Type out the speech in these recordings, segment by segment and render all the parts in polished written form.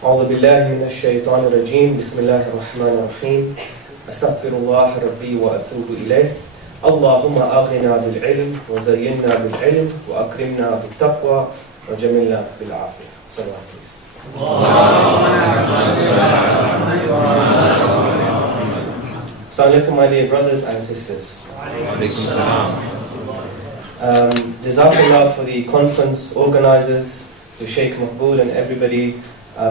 أعوذ بالله من الشيطان الرجيم بسم الله الرحمن الرحيم أستغفر الله ربي وأتوب إليه اللهم أغننا بالعلم وزينا بالعلم وأكرمنا بالتقوى وجملنا بالعافية. Salam, please. Assalamu alaikum, my dear brothers and sisters. Jazakallah for the conference organizers, to Sheikh Mahmoud and everybody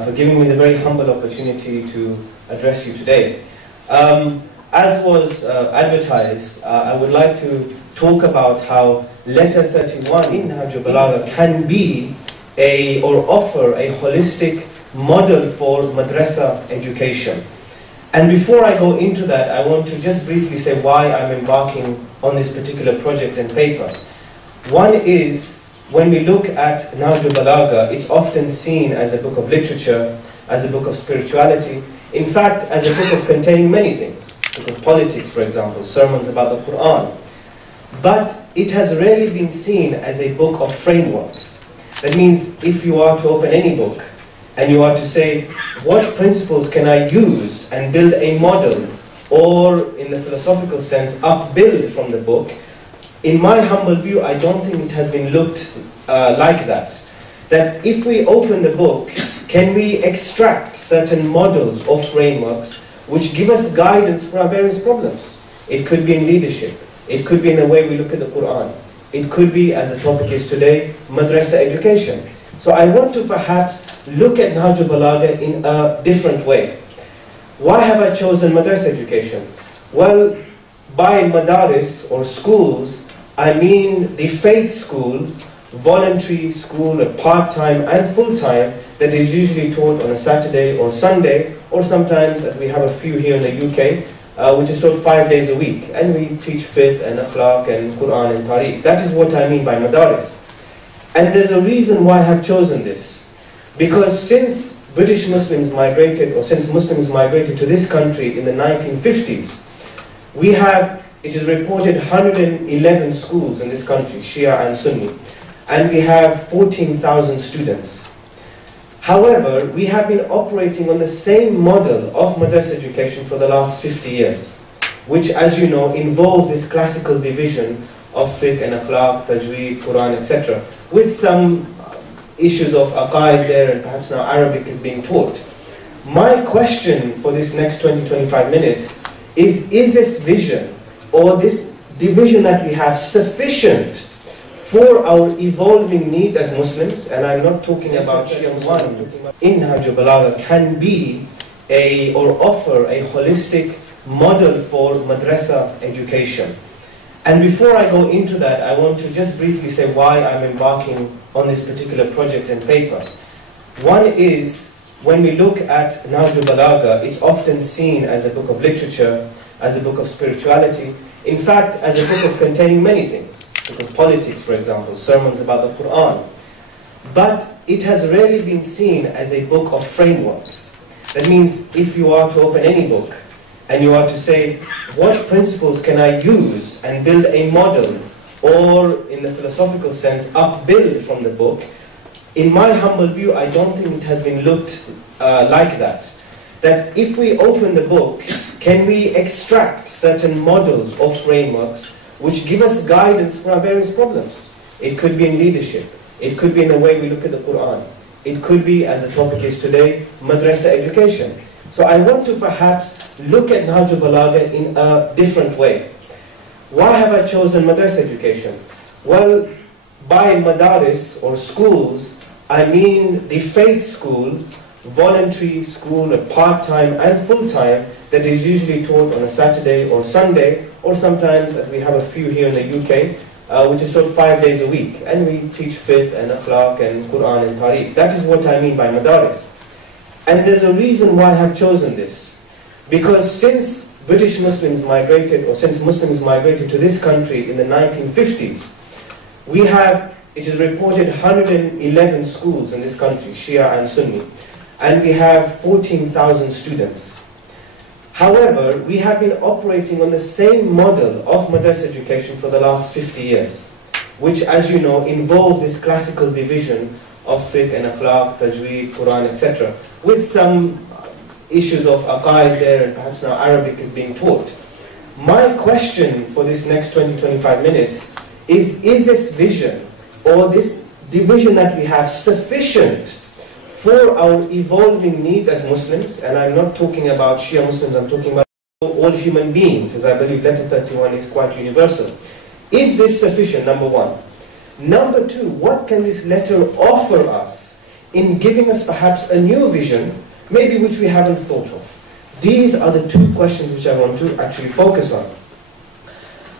for giving me the very humble opportunity to address you today. As was advertised, I would like to talk about how letter 31 in Nahj al-Balagha can be or offer a holistic model for madrasa education. And before I go into that, I want to just briefly say why I'm embarking on this particular project and paper. One is, when we look at Nahj al-Balagha, it's often seen as a book of literature, as a book of spirituality, in fact, as a book of containing many things. A book of politics, for example, sermons about the Quran. But it has rarely been seen as a book of frameworks. That means if you are to open any book, and you are to say, what principles can I use and build a model, or in the philosophical sense, upbuild from the book, in my humble view, I don't think it has been looked like that. That if we open the book, can we extract certain models or frameworks which give us guidance for our various problems? It could be in leadership. It could be in the way we look at the Quran. It could be, as the topic is today, madrasa education. So I want to perhaps look at Nahj al-Balagha in a different way. Why have I chosen madrasa education? Well, by Madaris or schools, I mean the faith school, voluntary school, part-time and full-time, that is usually taught on a Saturday or Sunday, or sometimes, as we have a few here in the UK, which is taught 5 days a week. And we teach fiqh and akhlaq and Quran and tariq. That is what I mean by Madaris. And there's a reason why I have chosen this. Because since British Muslims migrated, or since Muslims migrated to this country in the 1950s, we have, it is reported, 111 schools in this country, Shia and Sunni, and we have 14,000 students. However, we have been operating on the same model of madrasa education for the last 50 years, which, as you know, involves this classical division of fiqh and akhlaq, tajweed, Quran, etc., with some issues of aqaid there, and perhaps now Arabic is being taught. My question for this next 20-25 minutes is this vision or this division that we have sufficient for our evolving needs as Muslims? And I'm not talking about Shia one. In Nahj al-Balagha can be or offer a holistic model for madrasa education. And before I go into that, I want to just briefly say why I'm embarking on this particular project and paper. One is, when we look at Nahj al-Balagha, it's often seen as a book of literature, as a book of spirituality, in fact, as a book of containing many things. A book of politics, for example, sermons about the Quran. But it has rarely been seen as a book of frameworks. That means if you are to open any book, and you are to say, what principles can I use and build a model, or in the philosophical sense, upbuild from the book, in my humble view, I don't think it has been looked like that. That if we open the book, can we extract certain models or frameworks which give us guidance for our various problems? It could be in leadership. It could be in the way we look at the Quran. It could be, as the topic is today, madrasa education. So I want to perhaps look at Nahj al-Balagha in a different way. Why have I chosen madrasa education? Well, by Madaris or schools, I mean the faith school, voluntary school, part-time and full-time, that is usually taught on a Saturday or Sunday, or sometimes, as we have a few here in the UK, which is taught 5 days a week. And we teach fiqh and akhlaq and Quran and tariq. That is what I mean by Madaris. And there's a reason why I have chosen this. Because since British Muslims migrated, or since Muslims migrated to this country in the 1950s, we have, it is reported, 111 schools in this country, Shia and Sunni, and we have 14,000 students. However, we have been operating on the same model of madrasa education for the last 50 years, which, as you know, involves this classical division of fiqh and akhlaq, tajweed, Quran, etc., with some issues of aqaid there, and perhaps now Arabic is being taught. My question for this next 20-25 minutes is this vision or this division that we have sufficient for our evolving needs as Muslims? And I'm not talking about Shia Muslims, I'm talking about all human beings, as I believe letter 31 is quite universal. Is this sufficient, number one? Number two, what can this letter offer us in giving us perhaps a new vision, maybe which we haven't thought of? These are the two questions which I want to actually focus on.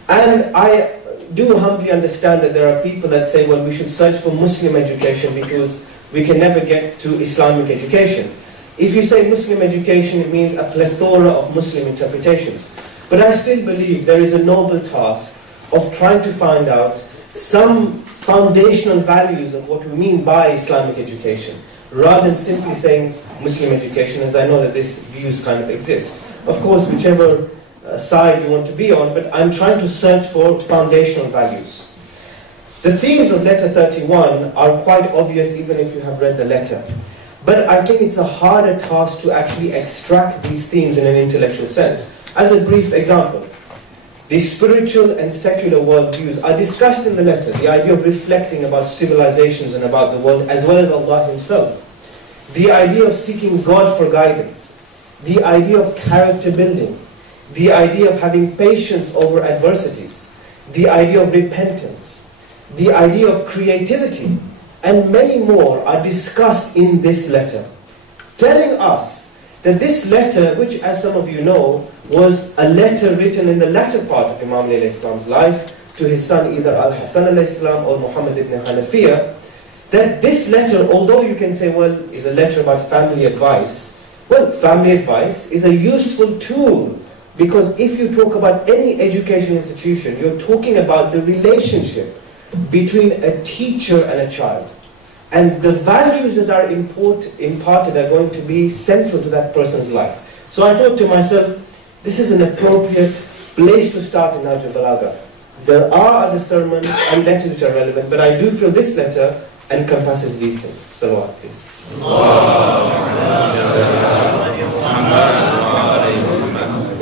And I do humbly understand that there are people that say, well, we should search for Muslim education because we can never get to Islamic education. If you say Muslim education, it means a plethora of Muslim interpretations. But I still believe there is a noble task of trying to find out some foundational values of what we mean by Islamic education, rather than simply saying Muslim education, as I know that these views kind of exist. Of course, whichever side you want to be on, but I'm trying to search for foundational values. The themes of letter 31 are quite obvious even if you have read the letter. But I think it's a harder task to actually extract these themes in an intellectual sense. As a brief example, the spiritual and secular worldviews are discussed in the letter, the idea of reflecting about civilizations and about the world, as well as Allah Himself. The idea of seeking God for guidance, the idea of character building, the idea of having patience over adversities, the idea of repentance, the idea of creativity, and many more are discussed in this letter, telling us that this letter, which as some of you know, was a letter written in the latter part of Imam Ali alayhi salam's life to his son either Al-Hasan alayhi salam or Muhammad ibn Hanafiya, that this letter, although you can say, well, is a letter about family advice, well, family advice is a useful tool, because if you talk about any education institution, you're talking about the relationship between a teacher and a child. And the values that are imparted are going to be central to that person's life. So I thought to myself, this is an appropriate place to start in Nahj al-Balagha. There are other sermons and letters which are relevant, but I do feel this letter encompasses these things. Salawat, please.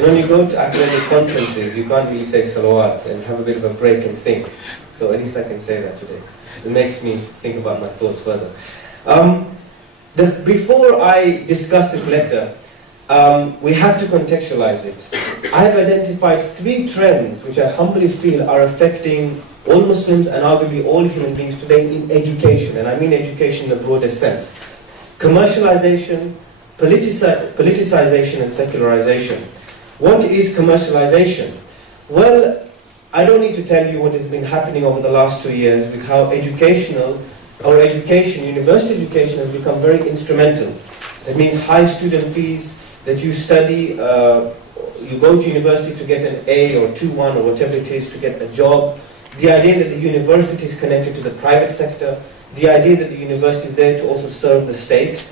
When you go to academic conferences, you can't really say salawat and have a bit of a break and think. So at least I can say that today. It makes me think about my thoughts further. Before I discuss this letter, we have to contextualize it. I have identified 3 trends which I humbly feel are affecting all Muslims and arguably all human beings today in education, and I mean education in the broadest sense. Commercialization, politicization and secularization. What is commercialization? Well, I don't need to tell you what has been happening over the last 2 years with how university education has become very instrumental. That means high student fees, that you study, you go to university to get an A or 2-1 or whatever it is to get a job. The idea that the university is connected to the private sector, the idea that the university is there to also serve the state.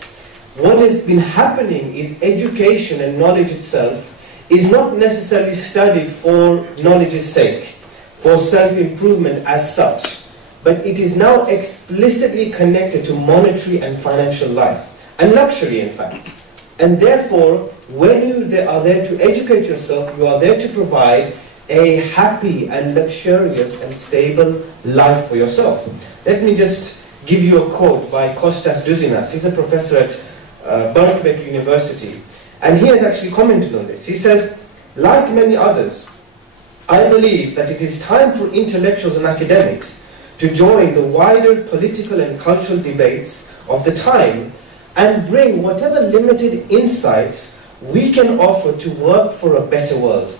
What has been happening is education and knowledge itself is not necessarily studied for knowledge's sake, for self-improvement as such, but it is now explicitly connected to monetary and financial life, and luxury in fact. And therefore, when you are there to educate yourself, you are there to provide a happy and luxurious and stable life for yourself. Let me just give you a quote by Kostas Douzinas. He's a professor at Birmingham University. And he has actually commented on this. He says, like many others, I believe that it is time for intellectuals and academics to join the wider political and cultural debates of the time and bring whatever limited insights we can offer to work for a better world.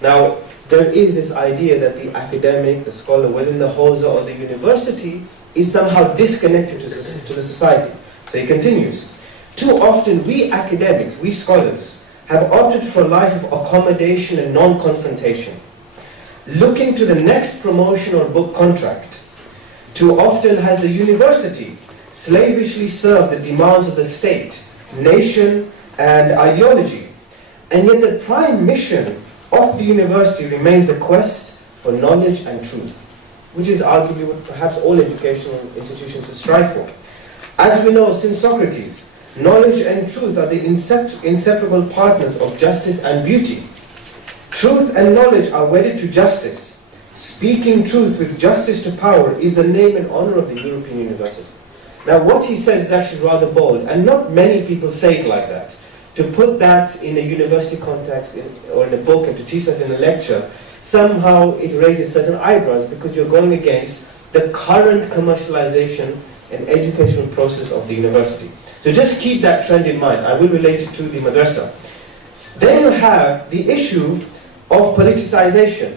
Now, there is this idea that the academic, the scholar within the hawza or the university is somehow disconnected to the society. So he continues, too often we academics, we scholars, have opted for a life of accommodation and non-confrontation, looking to the next promotion or book contract. Too often has the university slavishly served the demands of the state, nation, and ideology. And yet the prime mission of the university remains the quest for knowledge and truth, which is arguably what perhaps all educational institutions strive for. As we know, since Socrates, knowledge and truth are the inseparable partners of justice and beauty. Truth and knowledge are wedded to justice. Speaking truth with justice to power is the name and honor of the European University. Now what he says is actually rather bold, and not many people say it like that. To put that in a university context or in a book and to teach that in a lecture, somehow it raises certain eyebrows because you're going against the current commercialization and educational process of the university. So just keep that trend in mind. I will relate it to the madrasa. Then you have the issue of politicization,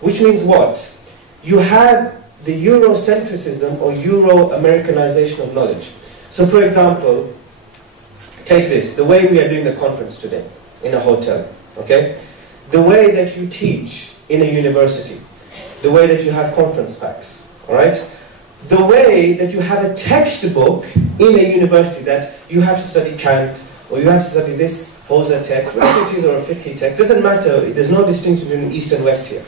which means what? You have the Eurocentrism or Euro-Americanization of knowledge. So for example, take this, the way we are doing the conference today in a hotel, okay? The way that you teach in a university, the way that you have conference packs, all right? The way that you have a textbook in a university that you have to study Kant, or you have to study this Hausa text, whether it is or a fiqh text, doesn't matter, there's no distinction between East and West here.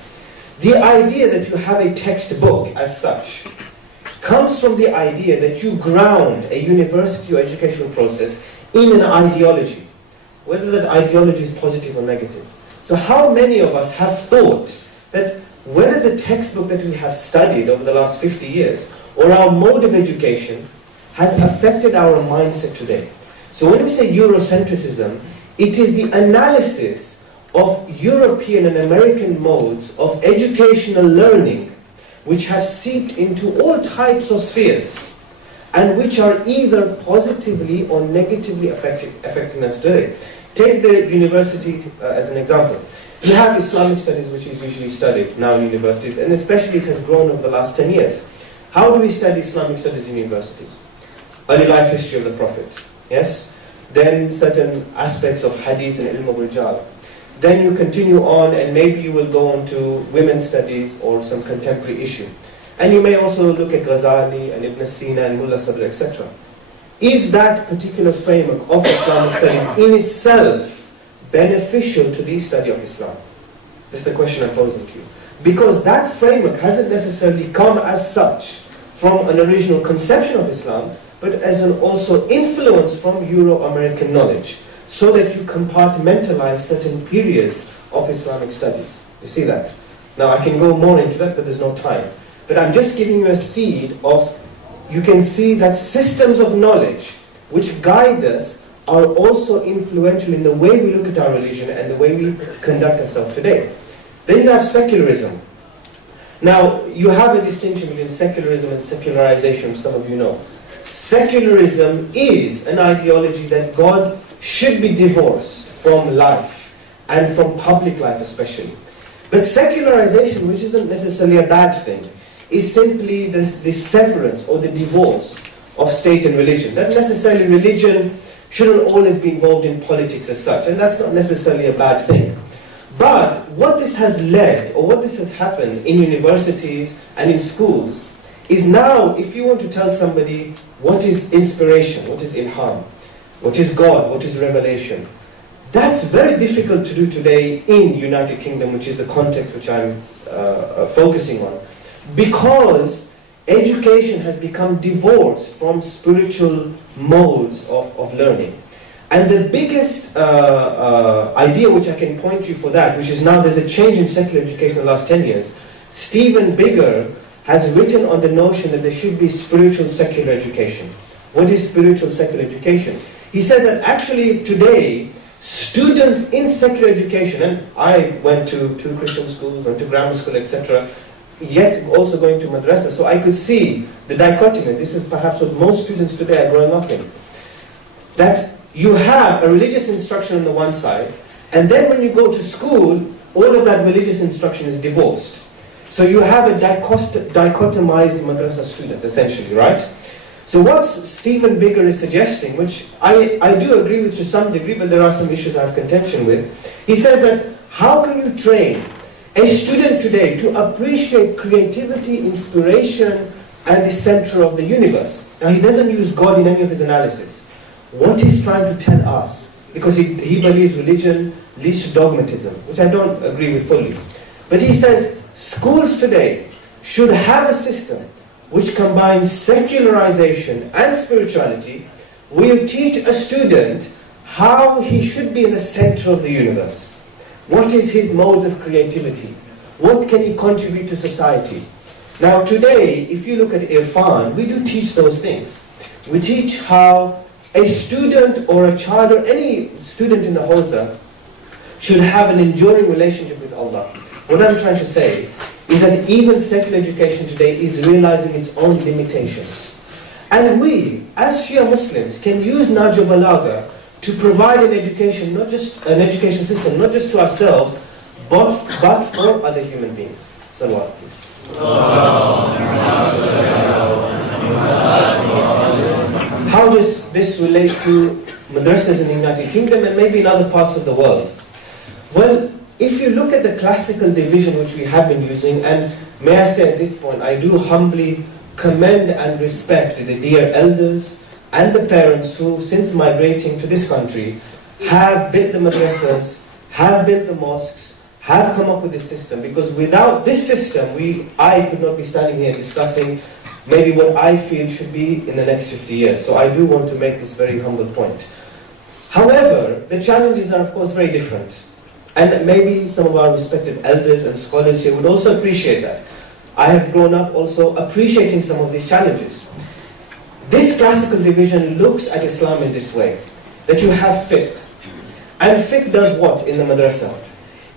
The idea that you have a textbook as such comes from the idea that you ground a university or educational process in an ideology, whether that ideology is positive or negative. So how many of us have thought that whether the textbook that we have studied over the last 50 years or our mode of education has affected our mindset today? So when we say Eurocentrism, it is the analysis of European and American modes of educational learning which have seeped into all types of spheres and which are either positively or negatively affecting us today. Take the university as an example. You have Islamic Studies, which is usually studied now in universities, and especially it has grown over the last 10 years. How do we study Islamic Studies in universities? Early life history of the Prophet, yes? Then certain aspects of Hadith and Ilm al-Rijal. Then you continue on and maybe you will go on to women's studies or some contemporary issue. And you may also look at Ghazali and Ibn Sina and Mullah Sadr, etc. Is that particular framework of Islamic studies in itself beneficial to the study of Islam? This is the question I'm posing to you. Because that framework hasn't necessarily come as such from an original conception of Islam, but as an also influence from Euro-American knowledge, so that you compartmentalize certain periods of Islamic studies. You see that? Now I can go more into that, but there's no time. But I'm just giving you a seed of, you can see that systems of knowledge which guide us are also influential in the way we look at our religion and the way we conduct ourselves today. Then you have secularism. Now, you have a distinction between secularism and secularization, some of you know. Secularism is an ideology that God should be divorced from life, and from public life especially. But secularization, which isn't necessarily a bad thing, is simply the severance or the divorce of state and religion. Not necessarily religion shouldn't always be involved in politics as such, and that's not necessarily a bad thing. But what this has led, or what this has happened in universities and in schools, is now, if you want to tell somebody what is inspiration, what is ilham, what is God, what is revelation, that's very difficult to do today in United Kingdom, which is the context which I'm focusing on, because education has become divorced from spiritual modes of learning. And the biggest idea which I can point you for that, which is now there's a change in secular education in the last 10 years, Stephen Bigger has written on the notion that there should be spiritual secular education. What is spiritual secular education? He says that actually today, students in secular education, and I went to two Christian schools, went to grammar school, etc., yet also going to madrasa, so I could see the dichotomy. This is perhaps what most students today are growing up in. That you have a religious instruction on the one side, and then when you go to school, all of that religious instruction is divorced. So you have a dichotomized madrasa student, essentially, right? So what Stephen Bigger is suggesting, which I do agree with to some degree, but there are some issues I have contention with, he says that how can you train a student today to appreciate creativity, inspiration, and the center of the universe? Now he doesn't use God in any of his analysis. What he's trying to tell us, because he believes religion leads to dogmatism, which I don't agree with fully. But he says schools today should have a system which combines secularization and spirituality, will teach a student how he should be in the center of the universe. What is his mode of creativity? What can he contribute to society? Now today, if you look at Irfan, we do teach those things. We teach how a student or a child or any student in the Hawza should have an enduring relationship with Allah. What I'm trying to say is that even secular education today is realizing its own limitations. And we, as Shia Muslims, can use Nahj al-Balagha to provide an education, not just an education system, not just to ourselves, but for other human beings. Salawat, please. How does this relate to madrasas in the United Kingdom and maybe in other parts of the world? Well, if you look at the classical division which we have been using, and may I say at this point, I do humbly commend and respect the dear elders and the parents who, since migrating to this country, have built the madrasas, have built the mosques, have come up with this system. Because without this system, I could not be standing here discussing maybe what I feel should be in the next 50 years. So I do want to make this very humble point. However, the challenges are of course very different. And maybe some of our respected elders and scholars here would also appreciate that. I have grown up also appreciating some of these challenges. This classical division looks at Islam in this way, that you have fiqh. And fiqh does what in the madrasa?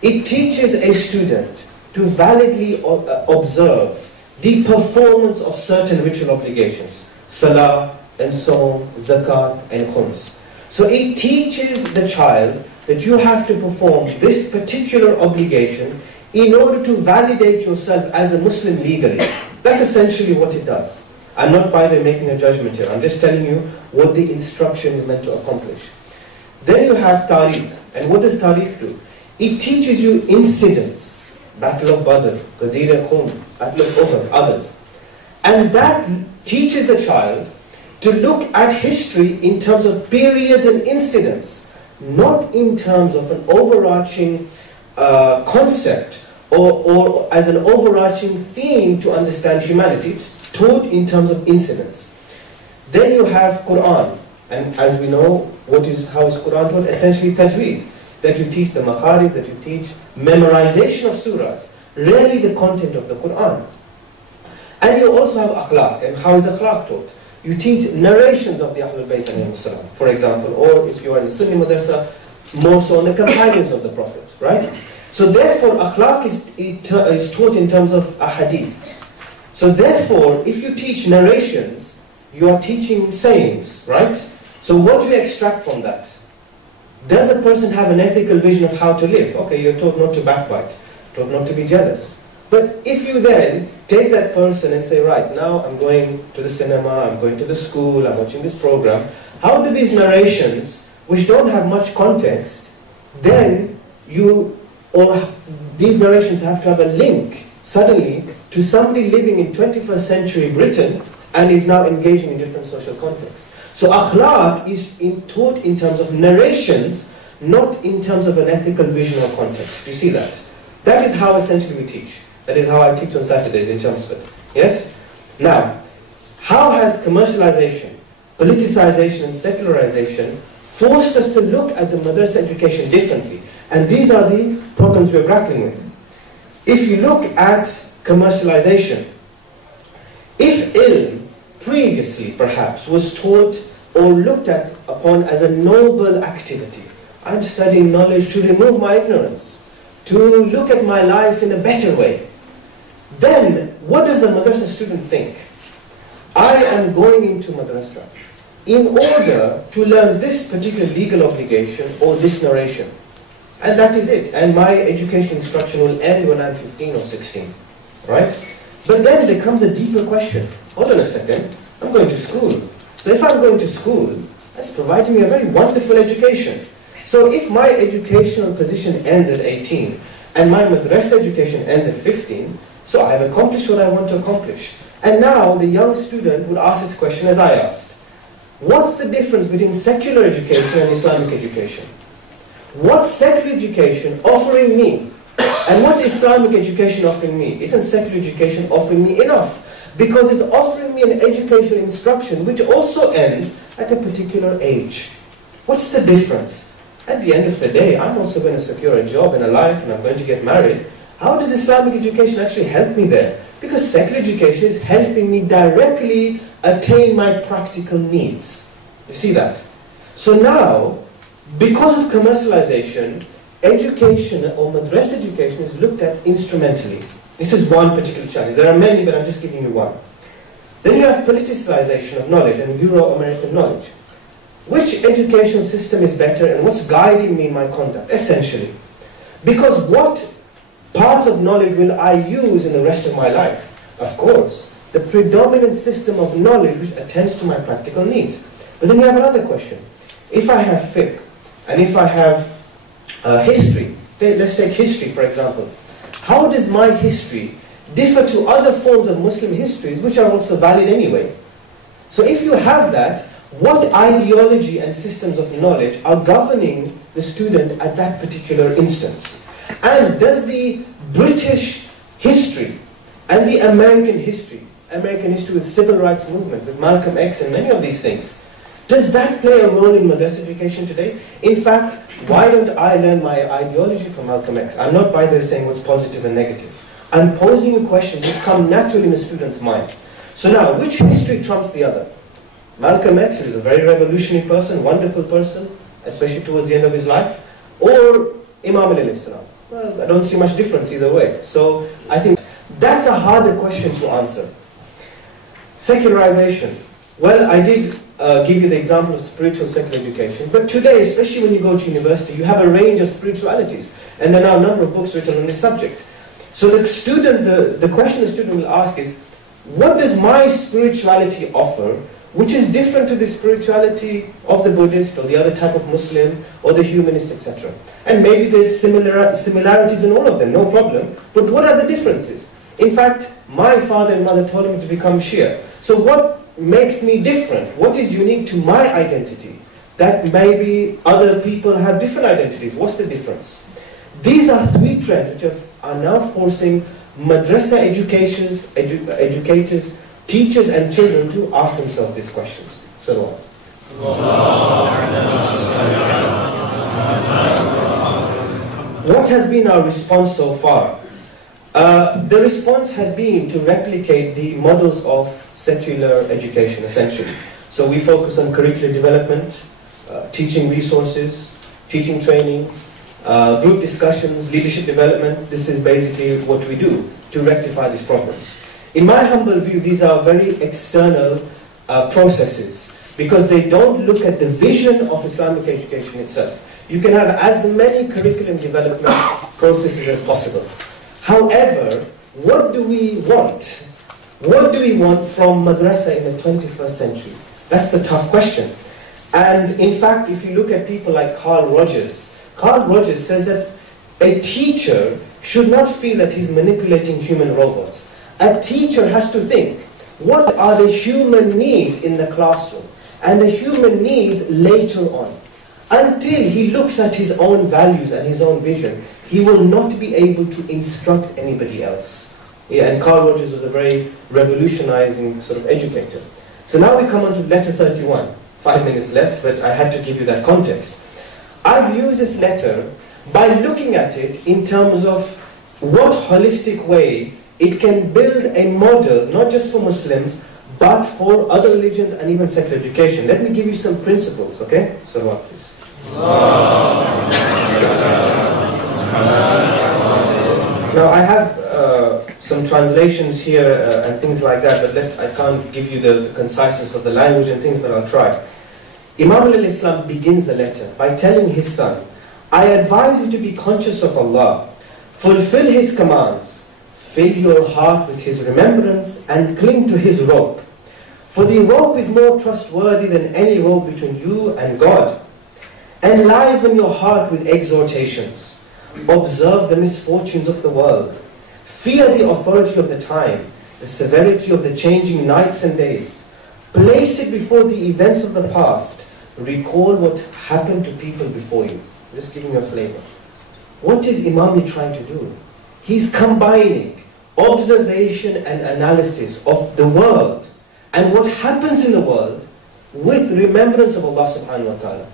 It teaches a student to validly observe the performance of certain ritual obligations, salah and saum, zakat and khums. So it teaches the child that you have to perform this particular obligation in order to validate yourself as a Muslim legally. That's essentially what it does. I'm not, by the way, making a judgment here. I'm just telling you what the instruction is meant to accomplish. Then you have tariq. And what does tariq do? It teaches you incidents. Battle of Badr, Ghadir al-Khum, Battle of Uhud, others. And that teaches the child to look at history in terms of periods and incidents, not in terms of an overarching concept or as an overarching theme to understand humanity. It's taught in terms of incidents. Then you have Quran, and as we know, how is Quran taught? Essentially tajweed, that you teach the makharij, that you teach memorization of surahs, really the content of the Quran. And you also have akhlaq, and how is akhlaq taught? You teach narrations of the Ahlul Bayt alayhi salam, for example, or if you are in the Sunni madrasa, more so on the companions of the Prophet, right? So therefore, akhlaq is taught in terms of ahadith. So therefore, if you teach narrations, you are teaching sayings, right? So what do you extract from that? Does a person have an ethical vision of how to live? Okay, you're taught not to backbite, taught not to be jealous. But if you then take that person and say, right, now I'm going to the cinema, I'm going to the school, I'm watching this program, how do these narrations, which don't have much context, then these narrations have to have a link, suddenly, to somebody living in 21st century Britain and is now engaging in different social contexts. So akhlaq is taught in terms of narrations, not in terms of an ethical vision or context. Do you see that? That is how essentially we teach. That is how I teach on Saturdays in Chelmsford. Yes? Now, how has commercialization, politicization and secularization forced us to look at the madrasa education differently? And these are the problems we're grappling with. If you look at commercialization, if ilm previously perhaps was taught or looked upon as a noble activity, I'm studying knowledge to remove my ignorance, to look at my life in a better way, then what does a madrasa student think? I am going into madrasa in order to learn this particular legal obligation or this narration. And that is it. And my education instruction will end when I'm 15 or 16. Right? But then there comes a deeper question. Hold on a second. I'm going to school. So if I'm going to school, that's providing me a very wonderful education. So if my educational position ends at 18 and my madrasa education ends at 15, so I've accomplished what I want to accomplish. And now the young student would ask this question as I asked. What's the difference between secular education and Islamic education? What's secular education offering me? And what's Islamic education offering me? Isn't secular education offering me enough? because it's offering me an educational instruction which also ends at a particular age. What's the difference? At the end of the day, I'm also going to secure a job and a life, and I'm going to get married. How does Islamic education actually help me there? Because secular education is helping me directly attain my practical needs. You see that? So now, because of commercialization, education or madrasa education is looked at instrumentally. This is one particular challenge. There are many, but I'm just giving you one. Then you have politicization of knowledge and Euro-American knowledge. Which education system is better and what's guiding me in my conduct, essentially? Because what part of knowledge will I use in the rest of my life? Of course, the predominant system of knowledge which attends to my practical needs. But then you have another question. If I have fiqh, and if I have history, let's take history for example. How does my history differ to other forms of Muslim histories which are also valid anyway? So if you have that, what ideology and systems of knowledge are governing the student at that particular instance? And does the British history and the American history with civil rights movement, with Malcolm X and many of these things, does that play a role in madrasa education today? In fact, why don't I learn my ideology from Malcolm X? I'm not by there saying what's positive and negative. I'm posing you questions which come naturally in a student's mind. So now, which history trumps the other? Malcolm X, who is a very revolutionary person, wonderful person, especially towards the end of his life, or Imam alayhi salam? Well, I don't see much difference either way. So I think that's a harder question to answer. Secularization. Well, I did give you the example of spiritual secular education, but today, especially when you go to university, you have a range of spiritualities, and there are now a number of books written on this subject. So the student, the question the student will ask is, what does my spirituality offer which is different to the spirituality of the Buddhist or the other type of Muslim or the humanist, etc. And maybe there's similarities in all of them, no problem. But what are the differences? In fact, my father and mother told me to become Shia. So what makes me different? What is unique to my identity? That maybe other people have different identities. What's the difference? These are three trends which are now forcing madrasa educators, teachers and children to ask themselves these questions. So what has been our response so far? The response has been to replicate the models of secular education, essentially. So we focus on curricular development, teaching resources, teaching training, group discussions, leadership development. This is basically what we do to rectify these problems. In my humble view, these are very external processes because they don't look at the vision of Islamic education itself. You can have as many curriculum development processes as possible. However, what do we want? What do we want from madrasa in the 21st century? That's the tough question. And in fact, if you look at people like Carl Rogers says that a teacher should not feel that he's manipulating human robots. A teacher has to think, what are the human needs in the classroom and the human needs later on? Until he looks at his own values and his own vision, he will not be able to instruct anybody else. Yeah, and Carl Rogers was a very revolutionizing sort of educator. So now we come on to letter 31. 5 minutes left, but I had to give you that context. I've used this letter by looking at it in terms of what holistic way it can build a model, not just for Muslims, but for other religions and even secular education. Let me give you some principles, okay? So, please. Now, I have some translations here and things like that, but I can't give you the conciseness of the language and things, but I'll try. Imam al-Islam begins the letter by telling his son, I advise you to be conscious of Allah, fulfill His commands, fill your heart with His remembrance and cling to His rope. For the rope is more trustworthy than any rope between you and God. Enliven your heart with exhortations. Observe the misfortunes of the world. Fear the authority of the time, the severity of the changing nights and days. Place it before the events of the past. Recall what happened to people before you. Just giving you a flavor. What is Imam trying to do? He's combining observation and analysis of the world and what happens in the world with remembrance of Allah subhanahu wa ta'ala.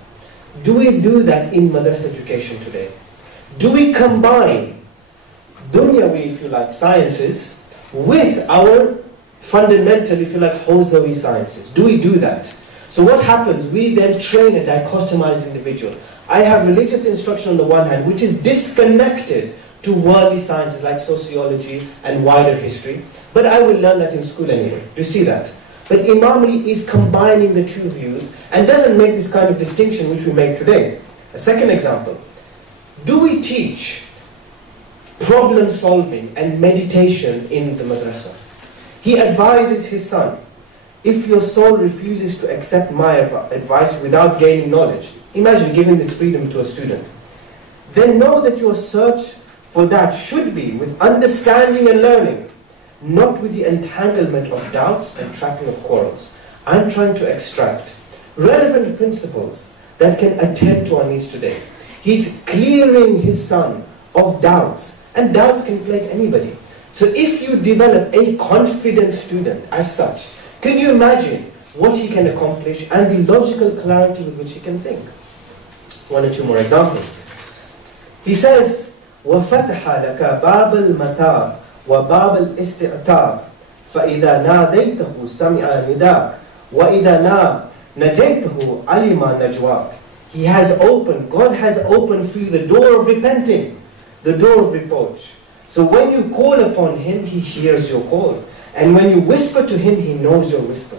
Do we do that in madrasa education today? Do we combine dunyawi, if you like, sciences with our fundamental, if you like, hawzawi sciences? Do we do that? So what happens? We then train a dichotomized individual. I have religious instruction on the one hand, which is disconnected to worldly sciences like sociology and wider history, but I will learn that in school anyway. Do you see that? But Imam Ali is combining the two views and doesn't make this kind of distinction which we make today. A second example. Do we teach problem solving and meditation in the madrasa? He advises his son, if your soul refuses to accept my advice without gaining knowledge, imagine giving this freedom to a student, then know that your search for that should be with understanding and learning, not with the entanglement of doubts and trapping of quarrels. I'm trying to extract relevant principles that can attend to our needs today. He's clearing his son of doubts, and doubts can plague anybody. So if you develop a confident student as such, can you imagine what he can accomplish and the logical clarity with which he can think? One or two more examples. He says, وَفَتَحَ لَكَ بَابَ الْمَتَاعِ وَبَابَ الْإِسْتِعْتَابِ فَإِذَا نَادَيْتَهُ سَمِعَ نِدَاكَ وَإِذَا نَجَيْتَهُ عَلِمَ نَجْوَاكَ. He has opened, God has opened for you the door of repenting, the door of reproach. So when you call upon Him, He hears your call. And when you whisper to Him, He knows your whisper.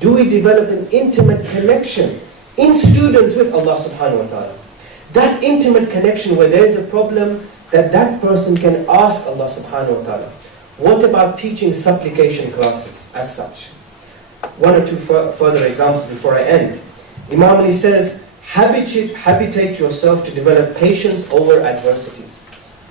Do we develop an intimate connection in students with Allah subhanahu wa ta'ala? That intimate connection where there is a problem that that person can ask Allah subhanahu wa ta'ala. What about teaching supplication classes as such? One or two further examples before I end. Imam Ali says, habitate yourself to develop patience over adversities.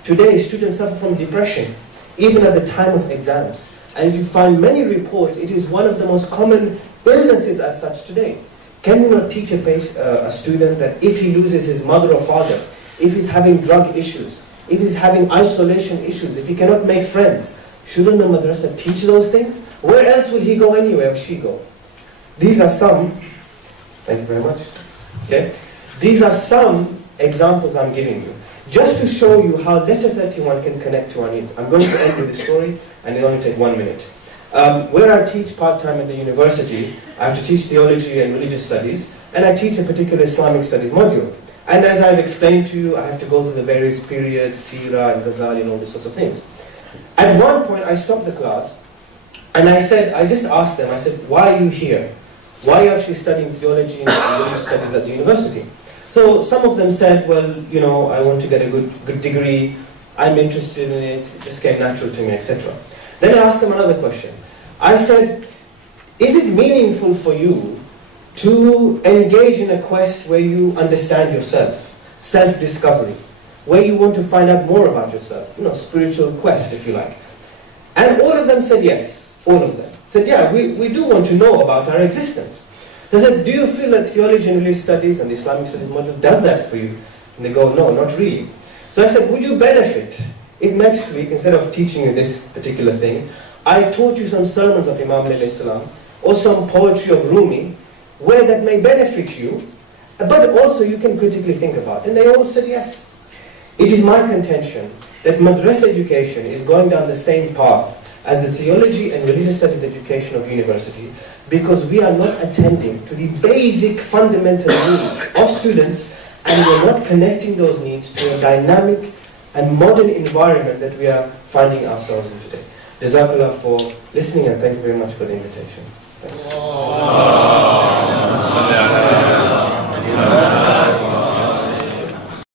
Today, students suffer from depression, even at the time of exams. And if you find many reports, it is one of the most common illnesses as such today. Can you not teach a student that if he loses his mother or father, if he's having drug issues, if he's having isolation issues, if he cannot make friends, shouldn't the madrasa teach those things? Where else will he go anyway, or she go? These are some, thank you very much. Okay? These are some examples I'm giving you, just to show you how letter 31 can connect to our needs. I'm going to end with a story, and it'll only take 1 minute. Where I teach part-time at the university, I have to teach Theology and Religious Studies, and I teach a particular Islamic Studies module. And as I've explained to you, I have to go through the various periods, Sirah and Ghazali and all these sorts of things. At one point, I stopped the class, and I just asked them, I said, why are you here? Why are you actually studying Theology and Religious Studies at the university? So some of them said, well, you know, I want to get a good degree, I'm interested in it just came natural to me, etc. Then I asked them another question. I said, is it meaningful for you to engage in a quest where you understand yourself, self-discovery, where you want to find out more about yourself, you know, spiritual quest, if you like? And all of them said yes, all of them. Said, yeah, we do want to know about our existence. They said, do you feel that Theology and Religious Studies and the Islamic Studies module does that for you? And they go, no, not really. So I said, would you benefit if next week, instead of teaching you this particular thing, I taught you some sermons of Imam Ali alayhi salam, or some poetry of Rumi, where that may benefit you, but also you can critically think about. And they all said yes. It is my contention that madrasa education is going down the same path as the Theology and Religious Studies education of university, because we are not attending to the basic fundamental needs of students, and we're not connecting those needs to a dynamic and modern environment that we are finding ourselves in today. Jazakallah for listening, and thank you very much for the invitation. Thanks.